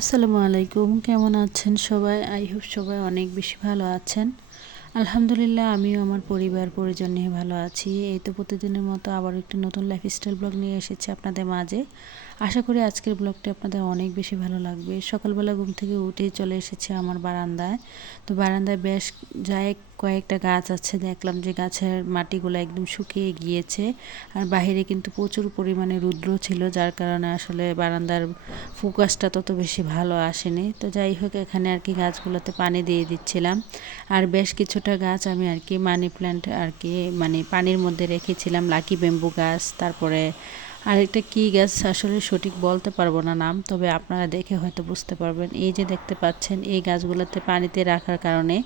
আসসালামু আলাইকুম, কেমন আছেন সবাই? আই হোপ সবাই অনেক বেশি ভালো আছেন। আলহামদুলিল্লাহ, আমিও আমার পরিবার, পরিজন নিয়ে ভালো আছি। এই তো প্রতিদিনের মতো আবার একটি নতুন লাইফস্টাইল ব্লগ নিয়ে এসেছি আপনাদের মাঝে। আশা করি আজকের ব্লগটি আপনাদের অনেক বেশি ভালো লাগবে। সকালবেলা ঘুম থেকে উঠে চলে এসেছে আমার বারান্দায়। তো বারান্দায় বেশ যায় কয়েকটা গাছ আছে, দেখলাম যে গাছের মাটিগুলো একদম শুকিয়ে গিয়েছে। আর বাহিরে কিন্তু প্রচুর পরিমাণে রুদ্র ছিল, যার কারণে আসলে বারান্দার ফোকাসটা তত বেশি ভালো আসেনি। তো যাই হোক, এখানে আর কি গাছগুলোতে পানি দিয়ে দিচ্ছিলাম। আর বেশ কিছুটা গাছ আমি আর কি মানি প্ল্যান্ট আর কি মানে পানির মধ্যে রেখেছিলাম, লাকি বেম্বু গাছ, তারপরে আরেকটা কী গাছ আসলে সঠিক বলতে পারব না নাম, তবে আপনারা দেখে হয়তো বুঝতে পারবেন। এই যে দেখতে পাচ্ছেন, এই গাছগুলোতে পানিতে রাখার কারণে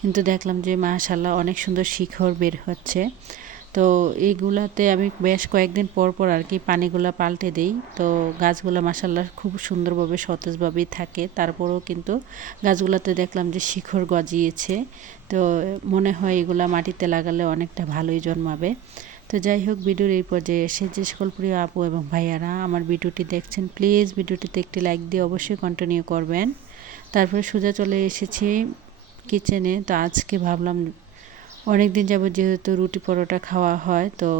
কিন্তু দেখলাম যে মাশাল্লাহ অনেক সুন্দর শিখর বের হচ্ছে। তো এইগুলাতে আমি বেশ কয়েকদিন পর পর আর কি পানিগুলো পাল্টে দিই। তো গাছগুলো মাসাল্লাহ খুব সুন্দরভাবে, সতেজভাবেই থাকে। তারপরেও কিন্তু গাছগুলোতে দেখলাম যে শিখর গজিয়েছে। তো মনে হয় এগুলা মাটিতে লাগালে অনেকটা ভালোই জন্মাবে। তো যাই হোক, ভিডিওর এই পর্যায়ে এসে যে সকল প্রিয় আপু এবং ভাইয়ারা আমার ভিডিওটি দেখছেন প্লিজ ভিডিওটিতে একটি লাইক দিয়ে অবশ্যই কন্টিনিউ করবেন। তারপরে সোজা চলে এসেছি কিচেনে তো আজকে ভাবলাম অনেক দিন যাবত যেহেতু রুটি পরোটা খাওয়া হয়, তো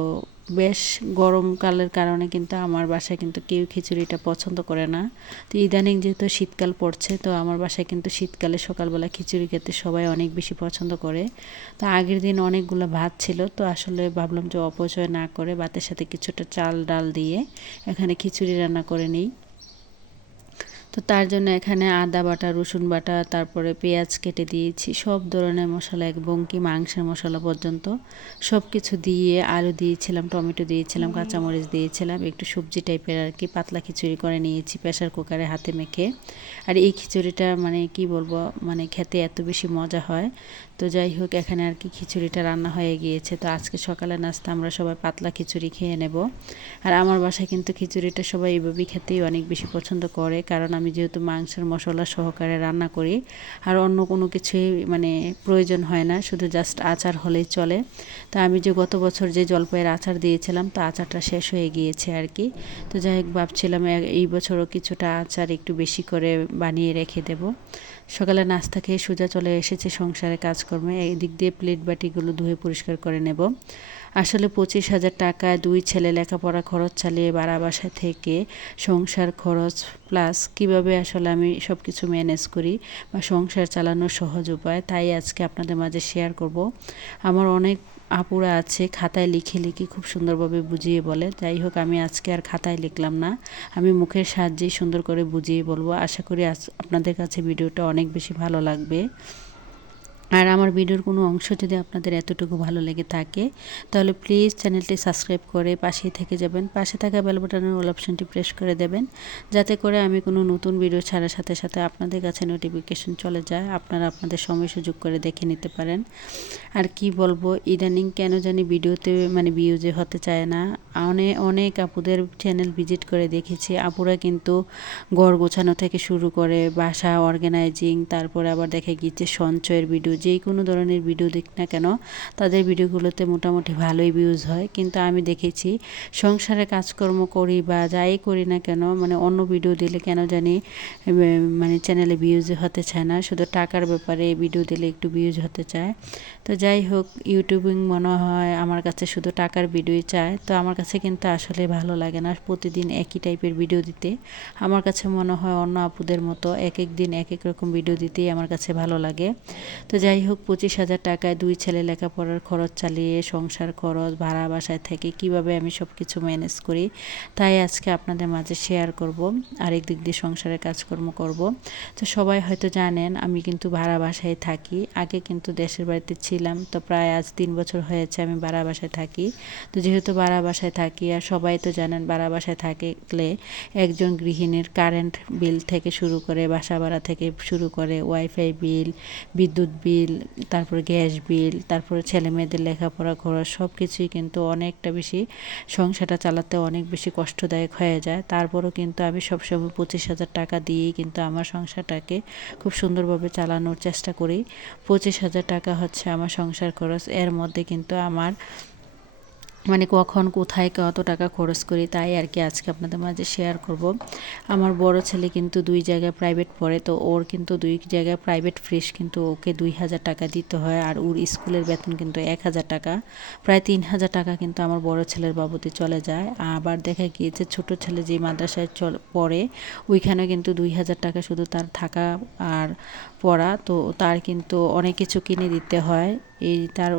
বেশ গরমকালের কারণে কিন্তু আমার বাসায় কিন্তু কেউ খিচুড়িটা পছন্দ করে না। তো ইদানিং যেহেতু শীতকাল পড়ছে, তো আমার বাসায় কিন্তু শীতকালে সকালবেলা খিচুড়ি খেতে সবাই অনেক বেশি পছন্দ করে। তো আগের দিন অনেকগুলো ভাত ছিল, তো আসলে ভাবলাম যে অপচয় না করে ভাতের সাথে কিছুটা চাল, ডাল দিয়ে এখানে খিচুড়ি রান্না করে নিই। তো তার জন্য এখানে আদা বাটা রসুন বাটা তারপরে পেঁয়াজ কেটে দিয়েছি। সব ধরনের মশলা এক বঙ্কি মাংসের মশলা পর্যন্ত। সব কিছু দিয়ে আলু দিয়েছিলাম টমেটো দিয়েছিলাম কাঁচামরিচ দিয়েছিলাম একটু সবজি টাইপের আর কি পাতলা খিচুড়ি করে নিয়েছি প্রেশার কুকারে হাতে মেখে। আর এই খিচুড়িটা মানে কি বলব মানে খেতে এত বেশি মজা হয় তো যাই হোক, এখানে আর কি খিচুড়িটা রান্না হয়ে গিয়েছে। তো আজকে সকালে নাস্তা আমরা সবাই পাতলা খিচুড়ি খেয়ে নেব। আর আমার বাসায় কিন্তু খিচুড়িটা সবাই এইভাবেই খেতেই অনেক বেশি পছন্দ করে, কারণ আমি যেহেতু মাংসের মশলা সহকারে রান্না করি, আর অন্য কোনো কিছুই মানে প্রয়োজন হয় না, শুধু জাস্ট আচার হলেই চলে। তো আমি যে গত বছর যে জলপাইয়ের আচার দিয়েছিলাম, তো আচারটা শেষ হয়ে গিয়েছে আর কি। তো যাই হোক, ভাবছিলাম এই বছরও কিছুটা আচার একটু বেশি করে বানিয়ে রেখে দেব। সকালে নাস্তা খেয়ে সোজা চলে এসেছে সংসারে কাজকর্মে। এই দিক দিয়ে প্লেট বাটিগুলো ধুয়ে পরিষ্কার করে নেব। আসলে পঁচিশ হাজার টাকায় দুই ছেলে লেখাপড়া খরচ চালিয়ে বাড়া বাসা থেকে সংসার খরচ প্লাস কীভাবে আসলে আমি সব কিছু ম্যানেজ করি বা সংসার চালানোর সহজ উপায়, তাই আজকে আপনাদের মাঝে শেয়ার করব। আমার অনেক আপুরা আছে, খাতায় লিখে লিখে খুব সুন্দরভাবে বুঝিয়ে বলে। যাই হোক, আমি আজকে আর খাতায় লিখলাম না। আমি মুখের সাহায্যেই সুন্দর করে বুঝিয়ে বলব। আশা করি আপনাদের কাছে ভিডিওটা অনেক বেশি ভালো লাগবে। আর আমার ভিডিওর কোনো অংশ যদি আপনাদের এতটুকু ভালো লেগে থাকে, তাহলে প্লিজ চ্যানেলটি সাবস্ক্রাইব করে পাশেই থেকে যাবেন। পাশে থাকা বেল বাটনের অল অপশনটি প্রেস করে দেবেন, যাতে করে আমি কোনো নতুন ভিডিও ছাড়ার সাথে সাথে আপনাদের কাছে নোটিফিকেশন চলে যায়, আপনারা আপনাদের সময় সুযোগ করে দেখে নিতে পারেন। আর কি বলব, ইদানিং কেন জানি ভিডিওতে মানে ভিউজে হতে চায় না। অনেক অনেক আপুদের চ্যানেল ভিজিট করে দেখেছি, আপুরা কিন্তু ঘর গোছানো থেকে শুরু করে বাসা অর্গানাইজিং তারপরে আবার দেখে গিয়েছে সঞ্চয়ের ভিডিও যেই কোনো ধরনের ভিডিও দেখ না কেন, তাদের ভিডিওগুলোতে মোটামুটি ভালোই ভিউজ হয়। কিন্তু আমি দেখেছি, সংসারে কাজকর্ম করি বা যাই করি না কেন মানে অন্য ভিডিও দিলে কেন জানি মানে চ্যানেলে ভিউজ হতে চায় না। শুধু টাকার ব্যাপারে ভিডিও দিলে একটু ভিউজ হতে চায়। তো যাই হোক ইউটিউবিং মনে হয় আমার কাছে শুধু টাকার ভিডিওই চায়। তো আমার কাছে কিন্তু আসলে ভালো লাগে না প্রতিদিন একই টাইপের ভিডিও দিতে। আমার কাছে মনে হয় অন্য আপুদের মতো এক এক দিন এক এক রকম ভিডিও দিতেই আমার কাছে ভালো লাগে। তো যাই হোক, পঁচিশ হাজার টাকায় দুই ছেলে লেখাপড়ার খরচ চালিয়ে সংসার খরচ, ভাড়া বাসায় থেকে কীভাবে আমি সব কিছু ম্যানেজ করি, তাই আজকে আপনাদের মাঝে শেয়ার করব আরেক দিক দিয়ে সংসারের কাজকর্ম করব। তো সবাই হয়তো জানেন, আমি কিন্তু ভাড়া বাসায় থাকি। আগে কিন্তু দেশের বাড়িতে ছিলাম, তো প্রায় আজ তিন বছর হয়েছে আমি ভাড়া বাসায় থাকি। তো যেহেতু ভাড়া বাসায় থাকি, আর সবাই তো জানেন ভাড়া বাসায় থাকলে একজন গৃহিণীর কারেন্ট বিল থেকে শুরু করে, বাসা ভাড়া থেকে শুরু করে ওয়াইফাই বিল বিদ্যুৎ বিল তারপরে গ্যাস বিল, তারপরে ছেলে মেয়েদের লেখাপড়া খরচ সব কিছুই কিন্তু অনেকটা বেশি সংসারটা চালাতে অনেক বেশি কষ্টদায়ক হয়ে যায়। তারপরও কিন্তু আমি সবসময় পঁচিশ হাজার টাকা দিয়েই কিন্তু আমার সংসারটাকে খুব সুন্দরভাবে চালানোর চেষ্টা করি। পঁচিশ হাজার টাকা হচ্ছে আমার সংসার খরচ। এর মধ্যে কিন্তু আমার মানে কখন কোথায় কত টাকা খরচ করি তাই আর কি আজকে আপনাদের মাঝে শেয়ার করব। আমার বড় ছেলে কিন্তু দুই জায়গায় প্রাইভেট পড়ে, তো ওর কিন্তু দুই জায়গায় প্রাইভেট ফিস কিন্তু ওকে দুই হাজার টাকা দিতে হয় আর ওর স্কুলের বেতন কিন্তু এক হাজার টাকা। প্রায় তিন হাজার টাকা কিন্তু আমার বড় ছেলের বাবুতে চলে যায়। আবার দেখা গিয়েছে ছোট ছেলে যে মাদ্রাসায় চল, পড়ে ওইখানে কিন্তু দুই হাজার টাকা শুধু তার থাকা আর পড়া, তো তার কিন্তু অনেক কিছু কিনে দিতে হয়। এই তার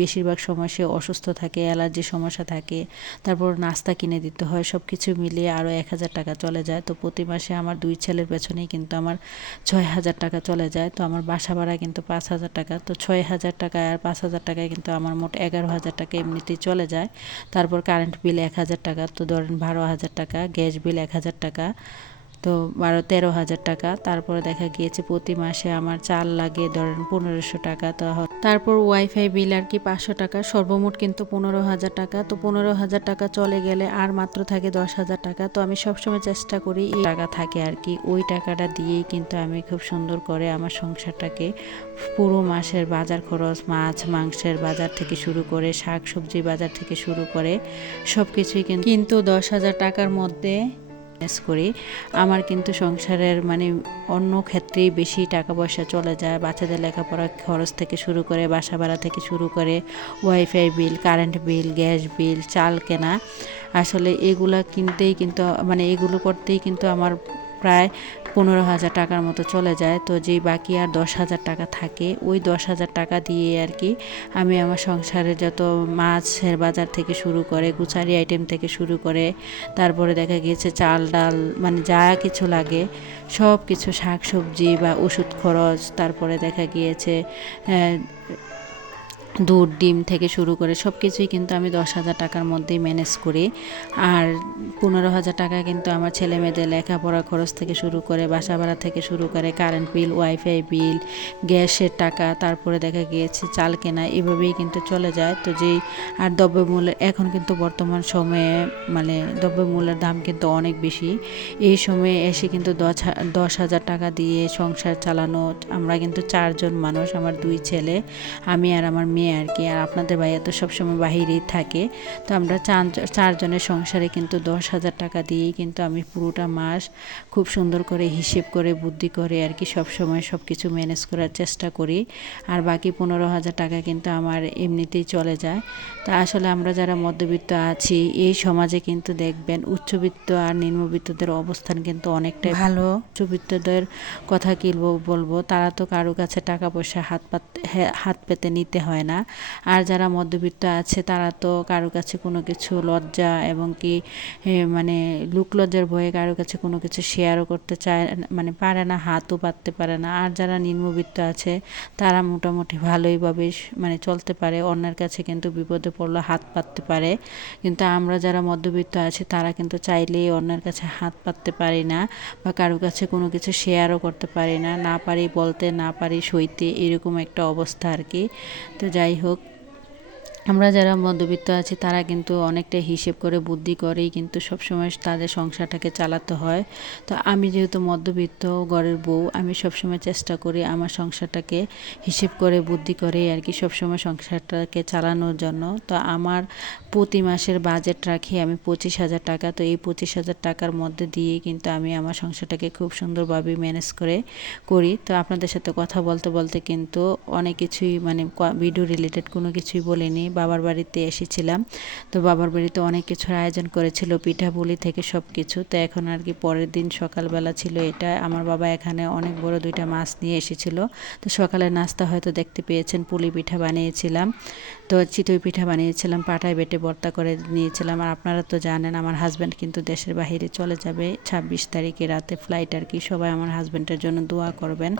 বেশিরভাগ সময় সে অসুস্থ থাকে, অ্যালার্জির সমস্যা থাকে, তারপর নাস্তা কিনে দিতে হয় সব কিছু মিলিয়ে আরও এক হাজার টাকা চলে যায়। তো প্রতি মাসে আমার দুই ছেলের পেছনেই কিন্তু আমার ছয় হাজার টাকা চলে যায়। তো আমার বাসা ভাড়া কিন্তু পাঁচ হাজার টাকা। তো ছয় হাজার টাকা আর পাঁচ হাজার টাকায় কিন্তু আমার মোট এগারো হাজার টাকা এমনিতেই চলে যায়। তারপর কারেন্ট বিল এক হাজার টাকা। তো ধরেন বারো হাজার টাকা, গ্যাস বিল এক হাজার টাকা। তো বারো, তেরো হাজার টাকা। তারপরে দেখা গিয়েছে প্রতি মাসে আমার চাল লাগে ধরেন পনেরোশো টাকা, তো তারপর ওয়াইফাই বিল আর কি পাঁচশো টাকা। সর্বমোট কিন্তু পনেরো হাজার টাকা। তো পনেরো হাজার টাকা চলে গেলে আর মাত্র থাকে দশ হাজার টাকা। তো আমি সবসময় চেষ্টা করি এই টাকা থাকে আর কি। ওই টাকাটা দিয়েই কিন্তু আমি খুব সুন্দর করে আমার সংসারটাকে পুরো মাসের বাজার খরচ, মাছ, মাংসের বাজার থেকে শুরু করে শাক সবজি বাজার থেকে শুরু করে সব কিছুই কিন্তু দশ হাজার টাকার মধ্যে ম্যানেজ করি, আমার কিন্তু সংসারের মানে অন্য ক্ষেত্রেই বেশি টাকা পয়সা চলে যায়। বাচ্চাদের লেখাপড়া খরচ থেকে শুরু করে, বাসা ভাড়া থেকে শুরু করে wifi bill current bill gas bill চাল কেনা। আসলে এগুলো কিনতেই কিন্তু মানে এগুলো করতেই কিন্তু আমার প্রায় পনেরো হাজার টাকার মতো চলে যায়। তো যেই বাকি আর দশ হাজার টাকা থাকে, ওই দশ হাজার টাকা দিয়ে আর কি আমি আমার সংসারে যত মাছের বাজার থেকে শুরু করে, গুছারি আইটেম থেকে শুরু করে, তারপরে দেখা গিয়েছে চাল, ডাল মানে যা কিছু লাগে সব কিছু শাক সবজি বা ওষুধ খরচ, তারপরে দেখা গিয়েছে দুধ, ডিম থেকে শুরু করে সব কিছুই কিন্তু আমি দশ হাজার টাকার মধ্যেই ম্যানেজ করি। আর পনেরো হাজার টাকা কিন্তু আমার ছেলে মেয়েদের লেখাপড়া খরচ থেকে শুরু করে, বাসা ভাড়া থেকে শুরু করে কারেন্ট বিল ওয়াইফাই বিল গ্যাসের টাকা, তারপরে দেখা গিয়েছে চাল কেনা, এভাবেই কিন্তু চলে যায়। তো যেই আর দ্রব্যমূল্যের, এখন কিন্তু বর্তমান সময়ে মানে দ্রব্যমূল্যের দাম কিন্তু অনেক বেশি। এই সময়ে এসে কিন্তু দশ দশ হাজার টাকা দিয়ে সংসার চালানো, আমরা কিন্তু চারজন মানুষ, আমার দুই ছেলে, আমি আর আমার মেয়ে আর কি আর আপনাদের ভাইয়া তো সবসময় বাহিরেই থাকে। তো আমরা চার চারজনের সংসারে কিন্তু দশ হাজার টাকা দিয়েই কিন্তু আমি পুরোটা মাস খুব সুন্দর করে হিসেব করে বুদ্ধি করে আর কি সবসময় সব কিছু ম্যানেজ করার চেষ্টা করি। আর বাকি পনেরো হাজার টাকা কিন্তু আমার এমনিতেই চলে যায়। তা আসলে আমরা যারা মধ্যবিত্ত আছি এই সমাজে কিন্তু দেখবেন উচ্চবিত্ত আর নিম্নবিত্তদের অবস্থান কিন্তু অনেকটাই ভালো। উচ্চবিত্তদের কথা কি বলব তারা তো কারও কাছে টাকা পয়সা হাত পাত হাত পেতে নিতে হয় না। আর যারা মধ্যবিত্ত আছে, তারা তো কারও কাছে কোনো কিছু লজ্জা এবং কি মানে লুক লজ্জার ভয়ে কারও কাছে কোনো কিছু শেয়ারও করতে চায় মানে পারে না, হাতও পাততে পারে না। আর যারা নিম্নবিত্ত আছে, তারা মোটামুটি ভালোইভাবে মানে চলতে পারে। অন্যের কাছে কিন্তু বিপদে পড়লে হাত পাততে পারে। কিন্তু আমরা যারা মধ্যবিত্ত আছি, তারা কিন্তু চাইলেই অন্যের কাছে হাত পাততে পারি না বা কারও কাছে কোনো কিছু শেয়ারও করতে পারি না। না পারি বলতে, না পারি সইতে, এরকম একটা অবস্থা আর কি। তো যাই হোক আমরা যারা মধ্যবিত্ত আছি, তারা কিন্তু অনেকটা হিসেব করে বুদ্ধি করেই কিন্তু সবসময় তাদের সংসারটাকে চালাতে হয়। তো আমি যেহেতু মধ্যবিত্ত ঘরের বউ, আমি সবসময় চেষ্টা করি আমার সংসারটাকে হিসেব করে বুদ্ধি করে আর কি সবসময় সংসারটাকে চালানোর জন্য। তো আমার প্রতি মাসের বাজেট রাখি আমি পঁচিশ হাজার টাকা। তো এই পঁচিশ হাজার টাকার মধ্যে দিয়ে কিন্তু আমি আমার সংসারটাকে খুব সুন্দরভাবে ম্যানেজ করে করি। তো আপনাদের সাথে কথা বলতে বলতে কিন্তু অনেক কিছুই মানে ভিডিও রিলেটেড কোনো কিছুই বলিনি বাবার বাড়িতে এসেছিলাম। তো বাবার বাড়িতে অনেক কিছুর আয়োজন করেছিল, পিঠাপুলি থেকে সব কিছু তো এখন আর কি পরের দিন সকালবেলা ছিল এটা। আমার বাবা এখানে অনেক বড় দুইটা মাছ নিয়ে এসেছিল। তো সকালে নাস্তা হয়তো দেখতে পেয়েছেন, পুলি পিঠা বানিয়েছিলাম। তো চিতই পিঠা বানিয়েছিলাম, পাটায় বেটে ভর্তা করে নিয়েছিলাম। আর আপনারা তো জানেন, আমার হাজব্যান্ড কিন্তু দেশের বাহিরে চলে যাবে ছাব্বিশ তারিখে রাতে ফ্লাইট আর কি। সবাই আমার হাজব্যান্ডের জন্য দোয়া করবেন।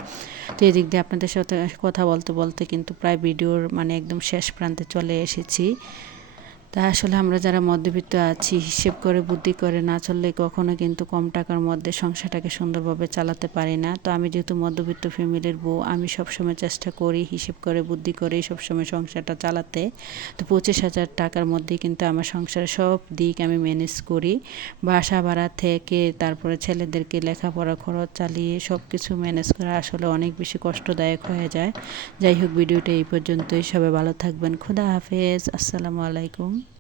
তো এদিক দিয়ে আপনাদের সাথে কথা বলতে বলতে কিন্তু প্রায় ভিডিওর মানে একদম শেষ প্রান্তে চলে এসেছি। তা আসলে আমরা যারা মধ্যবিত্ত আছি, হিসেব করে বুদ্ধি করে না চললে কখনো কিন্তু কম টাকার মধ্যে সংসারটাকে সুন্দরভাবে চালাতে পারি না। তো আমি যেহেতু মধ্যবিত্ত ফ্যামিলির বউ, আমি সবসময় চেষ্টা করি, হিসেব করে বুদ্ধি করে সবসময় সংসারটা চালাতে। তো পঁচিশ হাজার টাকার মধ্যে কিন্তু আমার সংসারের সব দিক আমি ম্যানেজ করি। বাসা ভাড়া থেকে তারপরে ছেলেদেরকে লেখাপড়া, খরচ চালিয়ে সব কিছু ম্যানেজ করা আসলে অনেক বেশি কষ্টদায়ক হয়ে যায়। যাই হোক, ভিডিওটা এই পর্যন্তই। সবাই ভালো থাকবেন। খুদা হাফেজ। আসসালামু আলাইকুম।